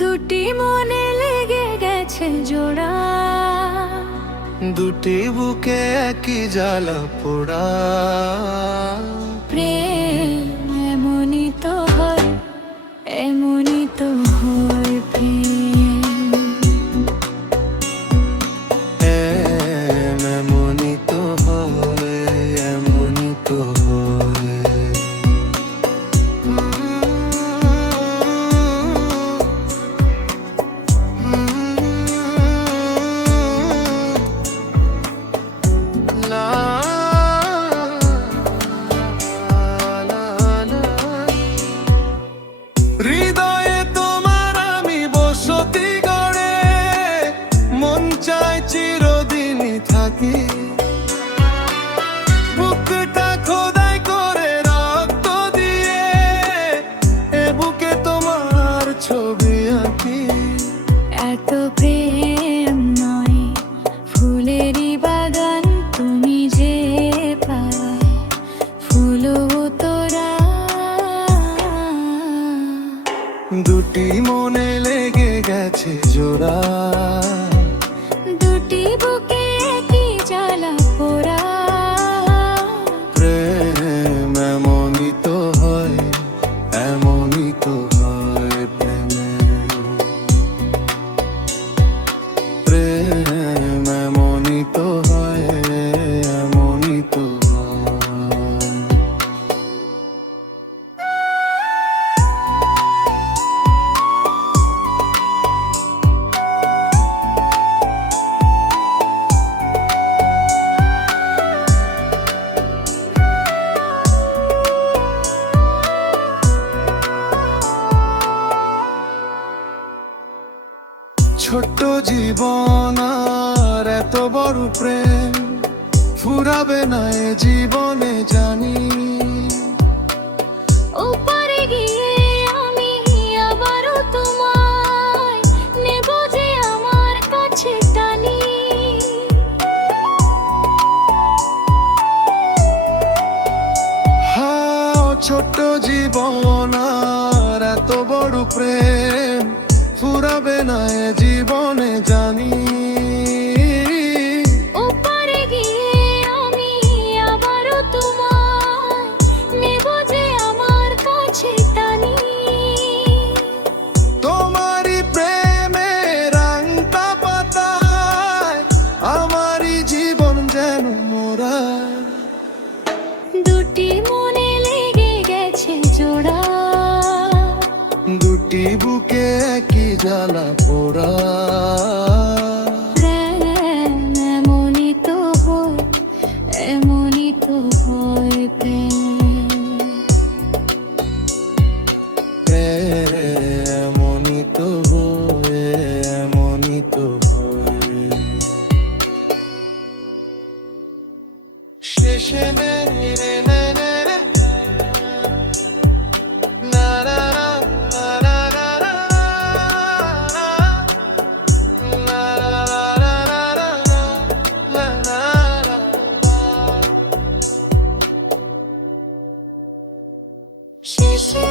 দুটি মনে লেগে গেছে জোড়া, দুটি বুকে একই জ্বালা পোড়া। প্রেম এমনই তো হয়, এমনই তো হয় প্রেম। এমনই তো হয়, এমনই তো হয়। হৃদয়ে তোমার আমি বসতি গড়ে, মন চায় চিরদিনই থাকি। বুকটা খোদাই করে রক্ত দিয়ে, এ বুকে তোমার ছবি আঁকি। এত প্রেম নয় ফুলেরই বাগান, তুমি যে পায় ফুলও তোরা। দুটি মনে লেগে গেছে জোড়া, দুটি বুকে একই জ্বালা পোড়া। প্রেম এমনই তো হয়, এমনই তো হয় প্রেম এমনই তো হয়, এমনই তো হয়। ছোট্ট জীবন আর এত বড় প্রেম ফুরাবে না এ জীবনে জানি। ওপারে গিয়ে আমি আবারও তোমায় নেব যে আমার কাছে টানি। হ্যাঁ, ছোট্ট জীবন আর এত বড় প্রেম ফুরাবে না এ জীবনে জানি। ওপারে গিয়ে আমি আবারও তোমায় নেব যে আমার কাছে টানি। তোমারই প্রেমের রাংতা পাতায় আমারই জীবন যেন মোরা। দুটি মনে লেগে গেছে জোড়া, দুটি বুকে একই জ্বালা পোড়া। প্রেম এমনই তো হয়, এমনই তো হয় প্রেম। এমনই তো হয়, এমনই তো হয়। শেষে মেরে না না না না না না না না শেষে